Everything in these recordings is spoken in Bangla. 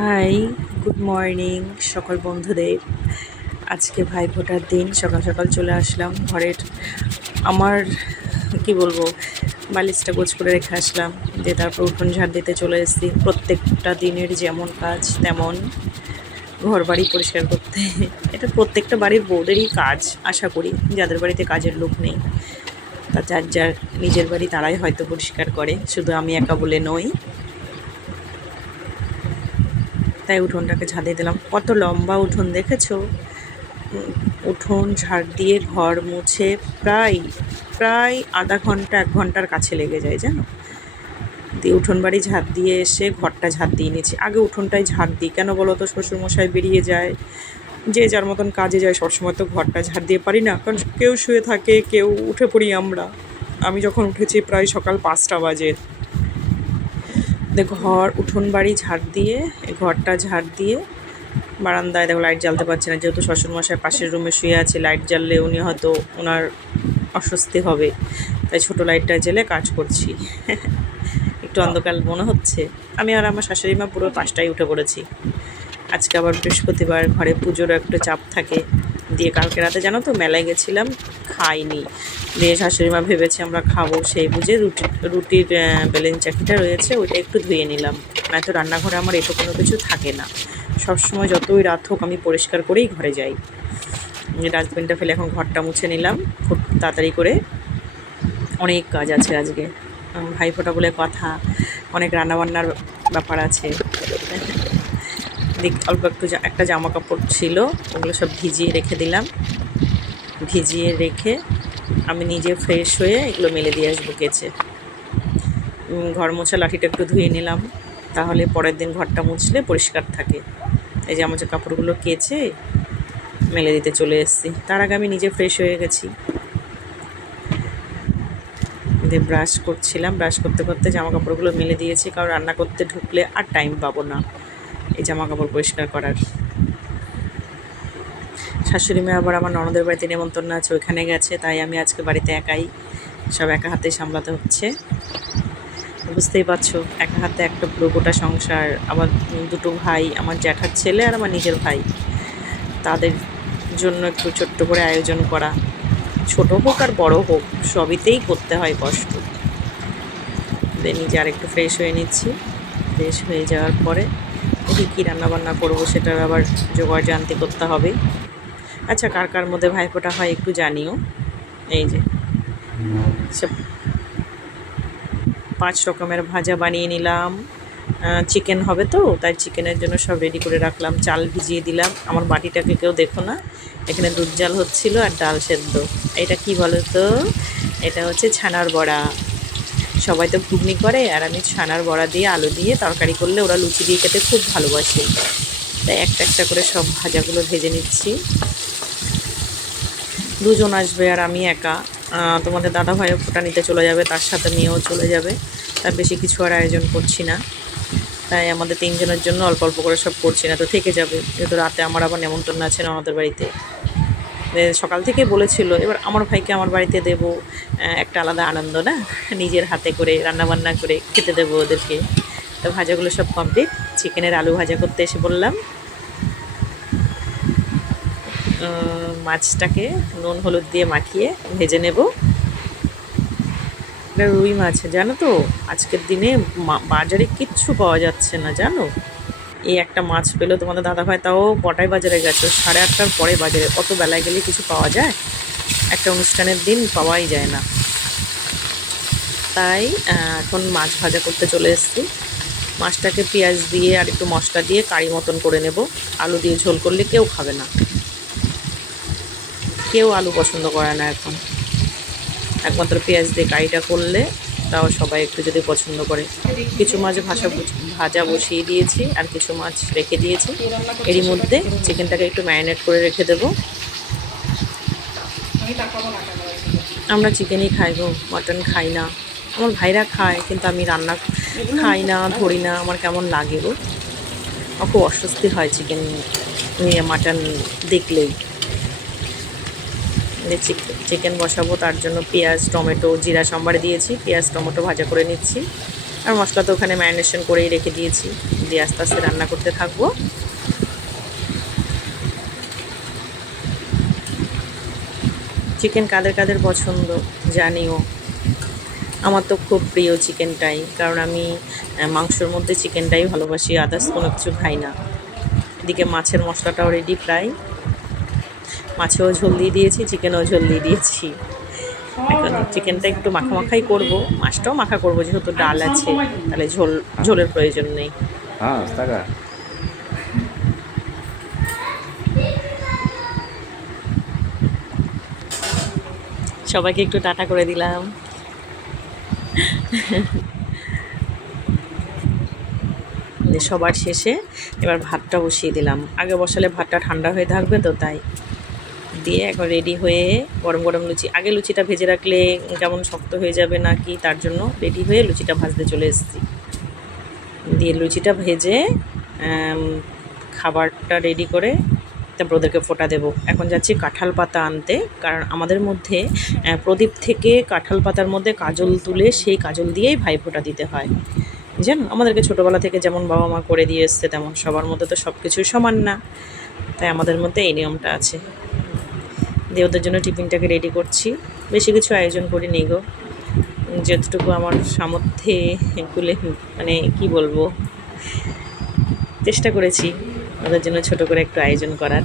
হাই, গুড মর্নিং সকল বন্ধুদের। আজকে ভাইফোঁটার দিন, সকাল সকাল চলে আসলাম ঘরের। আমার কি বলবো, বালিশটা গোছ করে রেখে আসলাম, দিয়ে তারপর উঠোন ঝাড় দিতে চলে এসেছি। প্রত্যেকটা দিনের যেমন কাজ তেমন ঘর বাড়ি পরিষ্কার করতে। এটা প্রত্যেকটা বাড়ির বউদেরই কাজ, আশা করি, যাদের বাড়িতে কাজের লোক নেই। তা যার যার নিজের বাড়ি তারাই হয়তো পরিষ্কার করে, শুধু আমি একা বলে নই। তাই উঠোনটাকে ঝাড় দিয়ে দিলাম। কত লম্বা উঠোন দেখেছো? উঠোন ঝাড় দিয়ে ঘর মুছে প্রায় প্রায় আধা ঘন্টা 1 ঘন্টার কাছে লেগে যায় জানো। দিয়ে উঠোন বাড়ি ঝাড় দিয়ে এসে ঘরটা ঝাড় দিয়ে নিয়েছি। আগে উঠোনটাই ঝাড় দিই, কেন বলো তো? শ্বশুরমশাই বেরিয়ে যায়, যে যার মতন কাজে যায়, সবসময় তো ঘরটা ঝাড় দিয়ে পারি না, কারণ কেউ শুয়ে থাকে, কেউ উঠে পড়ি আমরা। আমি যখন উঠেছি প্রায় সকাল 5টা বাজে। ঘর উঠোন বাড়ি ঝাড় দিয়ে, ঘরটা ঝাড় দিয়ে বারান্দায় দেখো লাইট জ্বালতে পারছে না, যেহেতু শ্বশুরমশাই পাশের রুমে শুয়ে আছে। লাইট জ্বাললে উনি হয়তো ওনার অস্বস্তি হবে, তাই ছোটো লাইটটা জ্বেলে কাজ করছি। একটু অন্ধকার মনে হচ্ছে। আমি আর আমার শাশুড়ি মা পুরো 5টায় উঠে পড়েছি। আজকে আবার বৃহস্পতিবার, ঘরে পুজোরও একটু চাপ থাকে। দিয়ে কালকে রাতে জানো তো মেলায় গেছিলাম, খাইনি। দিয়ে শাশুড়ি মা ভেবেছে আমরা খাবো, সেই বুঝে রুটির বেলেন চাকিটা রয়েছে, ওইটা একটু ধুয়ে নিলাম। নয়তো রান্নাঘরে আমার এটো কোনো কিছু থাকে না। সবসময় যতই রাত হোক আমি পরিষ্কার করেই ঘরে যাই। ডাস্টবিনটা ফেলে এখন ঘরটা মুছে নিলাম খুব তাড়াতাড়ি করে। অনেক কাজ আছে আজকে, ভাইফোঁটা বলে কথা, অনেক রান্নাবান্নার ব্যাপার আছে। অল্প একটু একটা জামা কাপড় ছিল, ওগুলো সব ভিজিয়ে রেখে দিলাম। ভিজিয়ে রেখে আমি নিজে ফ্রেশ হয়ে এগুলো মেলে দিয়ে আসবো কেচে। ঘর মোছা লাঠিটা একটু ধুয়ে নিলাম, তাহলে পরের দিন ঘরটা মুছলে পরিষ্কার থাকে। এই যে আমার যে কাপড়গুলো কেচে মেলে দিতে চলে এসেছি, তার আগে আমি নিজে ফ্রেশ হয়ে গেছি। দিয়ে ব্রাশ করছিলাম, ব্রাশ করতে করতে জামা কাপড়গুলো মেলে দিয়েছি, কারণ রান্না করতে ঢুকলে আর টাইম পাবো না এই জামা কাপড় পরিষ্কার করার। শাশুড়ি মেয়ে আবার আমার ননদের বাড়িতে নেমন্তন্ন আছে, ওইখানে গেছে, তাই আমি আজকে বাড়িতে একাই, সব একা হাতে সামলাতে হচ্ছে। বুঝতেই পারছো, একা হাতে একটা পুরো গোটা সংসার। আবার 2 ভাই, আমার জ্যাঠার ছেলে আর আমার নিজের ভাই, তাদের জন্য একটু ছোট্ট করে আয়োজন করা। ছোট হোক আর বড় হোক, সবইতেই করতে হয় কষ্ট। নিজে আর একটু ফ্রেশ হয়ে নিচ্ছি। ফ্রেশ হয়ে যাওয়ার পরে দেখি কী রান্নাবান্না করবো, সেটার আবার জোগাড় জানতে করতে হবে। আচ্ছা, কার কার মধ্যে ভাইফোঁটা হয় একটু জানিও। এই যে সব 5 রকমের ভাজা বানিয়ে নিলাম। চিকেন হবে তো, তাই চিকেনের জন্য সব রেডি করে রাখলাম। চাল ভিজিয়ে দিলাম। আমার বাটিটাকে কেউ দেখো না, এখানে দুধ জাল হচ্ছিল আর ডাল সেদ্ধ। এটা কি বলো তো? এটা হচ্ছে ছানার বড়া। সবাই তো ঘুগনি করে, আর আমি ছানার বড়া দিয়ে আলু দিয়ে তরকারি করলে ওরা লুচি দিয়ে খেতে খুব ভালোবাসে। তাই একটা একটা করে সব ভাজাগুলো ভেজে নিচ্ছি। 2 জন আসবে আর আমি একা। তোমাদের দাদা ভাইও ফোঁটা নিতে চলে যাবে, তার সাথে মেয়েও চলে যাবে। তার বেশি কিছু আর আয়োজন করছি না। তাই আমাদের 3 জনের জন্য অল্প অল্প করে সব করছি না, তো থেকে যাবে, যেহেতু রাতে আমার আবার নেমন্তন্ন আছে ননদের বাড়িতে। সকাল থেকে বলেছিল, এবার আমার ভাইকে আমার বাড়িতে দেবো, একটা আলাদা আনন্দ না, নিজের হাতে করে রান্নাবান্না করে খেতে দেবো ওদেরকে। তো ভাজাগুলো সব কমপ্লিট। চিকেনের আলু ভাজা করতে এসে বললাম। মাছটাকে নুন হলুদ দিয়ে মাখিয়ে ভেজে নেব। এটা রুই মাছ, জানো তো আজকের দিনে বাজারে কিচ্ছু পাওয়া যাচ্ছে না জানো। এই একটা মাছ পেলো তোমাদের দাদাভাই, তাও কটায় বাজারে গেছে? 8:30টার পরে বাজারে। অত বেলায় গেলে কিছু পাওয়া যায়? একটা অনুষ্ঠানের দিন পাওয়াই যায় না। তাই এখন মাছ ভাজা করতে চলে এসেছি। মাছটাকে পেঁয়াজ দিয়ে আর একটু মশলা দিয়ে কারি মতন করে নেব। আলু দিয়ে ঝোল করলে কেউ খাবে না, কেউ আলু পছন্দ করে না এখন। একমাত্র পেঁয়াজ দিয়ে কারিটা করলে তাও সবাই একটু যদি পছন্দ করে। কিছু মাছ ভাজা বসিয়ে দিয়েছি, আর কিছু মাছ রেখে দিয়েছি। এরই মধ্যে চিকেনটাকে একটু ম্যারিনেট করে রেখে দেবো। আমরা চিকেনই খাই গো, মাটন খাই না। আমার ভাইরা খায়, কিন্তু আমি রান্না খাই না, ধরি না, আমার কেমন লাগে গো। আমার খুব অস্বস্তি হয় চিকেন মাটন দেখলেই। চিকেন বসাবো, তার জন্য পেঁয়াজ টমেটো জিরা সম্বারে দিয়েছি। পেঁয়াজ টমেটো ভাজা করে নিচ্ছি, আর মশলা তো ওখানে ম্যারিনেশন করেই রেখে দিয়েছি। দিয়ে আস্তে আস্তে রান্না করতে থাকবো। চিকেন কাদের কাদের পছন্দ জানিও। আমার তো খুব প্রিয় চিকেনটাই, কারণ আমি মাংসর মধ্যে চিকেনটাই ভালোবাসি, আদার্স কোনো কিছু খাই না। এদিকে মাছের মশলাটাও রেডি প্রায়, মাছেও ঝোল দিয়ে দিয়েছি, চিকেনও ঝোল দিয়ে দিয়েছি। এখন চিকেনটা একটু মাখামাখাই করব, মাছটাও মাখা করব, যেহেতু ডাল আছে তাহলে ঝোলের প্রয়োজন নেই। সবাইকে একটু টাটা করে দিলাম। সবার শেষে এবার ভাতটা বসিয়ে দিলাম। আগে বসালে ভাতটা ঠান্ডা হয়ে থাকবে, তো তাই দিয়ে এখন রেডি হয়ে গরম গরম লুচি, আগে লুচিটা ভেজে রাখলে কেমন শক্ত হয়ে যাবে না কি, তার জন্য রেডি হয়ে লুচিটা ভাজতে চলে এসেছি। দিয়ে লুচিটা ভেজে খাবারটা রেডি করে তারপর ওদেরকে ফোঁটা দেবো। এখন যাচ্ছি কাঁঠাল পাতা আনতে, কারণ আমাদের মধ্যে প্রদীপ থেকে কাঁঠাল পাতার মধ্যে কাজল তুলে সেই কাজল দিয়েই ভাইফোঁটা দিতে হয়। জানো, আমাদেরকে ছোটোবেলা থেকে যেমন বাবা মা করে দিয়ে এসছে, তেমন সবার মধ্যে তো সব কিছুই সমান না, তাই আমাদের মধ্যে এই নিয়মটা আছে। দিয়ে ওদের জন্য টিফিনটাকে রেডি করছি। বেশি কিছু আয়োজন করিনি গো, যতটুকু আমার সামর্থ্যে কুলে, মানে কি বলবো, চেষ্টা করেছি ওদের জন্য ছোট করে একটু আয়োজন করার।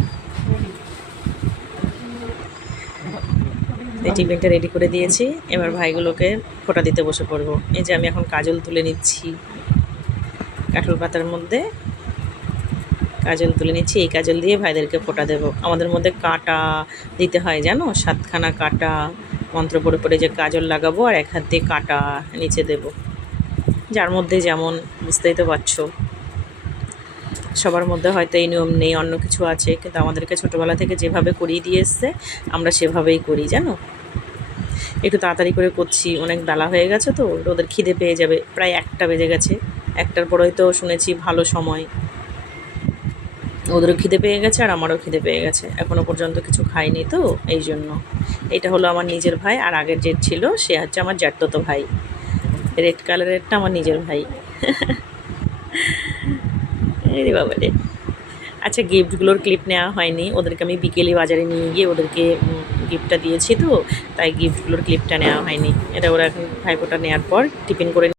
এই টিফিনটা রেডি করে দিয়েছি, এবার ভাইগুলোকে ফোঁটা দিতে বসে পড়বো। এই যে আমি এখন কাজল তুলে নিচ্ছি, কাঁঠাল পাতার মধ্যে কাজল তুলে নিচ্ছি, এই কাজল দিয়ে ভাইদেরকে ফোঁটা দেবো। আমাদের মধ্যে কাঁটা দিতে হয় জানো, 7খানা কাঁটা মন্ত্র পড়ে পড়ে যে কাজল লাগাবো, আর এক হাত দিয়ে কাঁটা নিচে দেব। যার মধ্যে যেমন, বুঝতেই তো পারছো, সবার মধ্যে হয়তো এই নিয়ম নেই, অন্য কিছু আছে, কিন্তু আমাদেরকে ছোটোবেলা থেকে যেভাবে করিয়ে দিয়ে এসছে আমরা সেভাবেই করি জানো। একটু তাড়াতাড়ি করে করছি, অনেক বেলা হয়ে গেছে তো, ওদের খিদে পেয়ে যাবে, প্রায় 1টা বেজে গেছে। 1টার পরেই তো শুনেছি ভালো সময়, ওদেরও খিদে পেয়ে গেছে আর আমারও খিদে পেয়ে গেছে, এখনও পর্যন্ত কিছু খাইনি তো এই জন্য। এটা হলো আমার নিজের ভাই, আর আগের যে ছিল সে হচ্ছে আমার জ্যাঠতো ভাই, রেড কালারেরটা আমার নিজের ভাই। রে বাবা রে। আচ্ছা, গিফটগুলোর ক্লিপ নেওয়া হয়নি, ওদেরকে আমি বিকেলে বাজারে নিয়ে গিয়ে ওদেরকে গিফটটা দিয়েছি তো, তাই গিফটগুলোর ক্লিপটা নেওয়া হয়নি। এটা ওরা এখন ভাইফোঁটা নেওয়ার পর টিফিন করে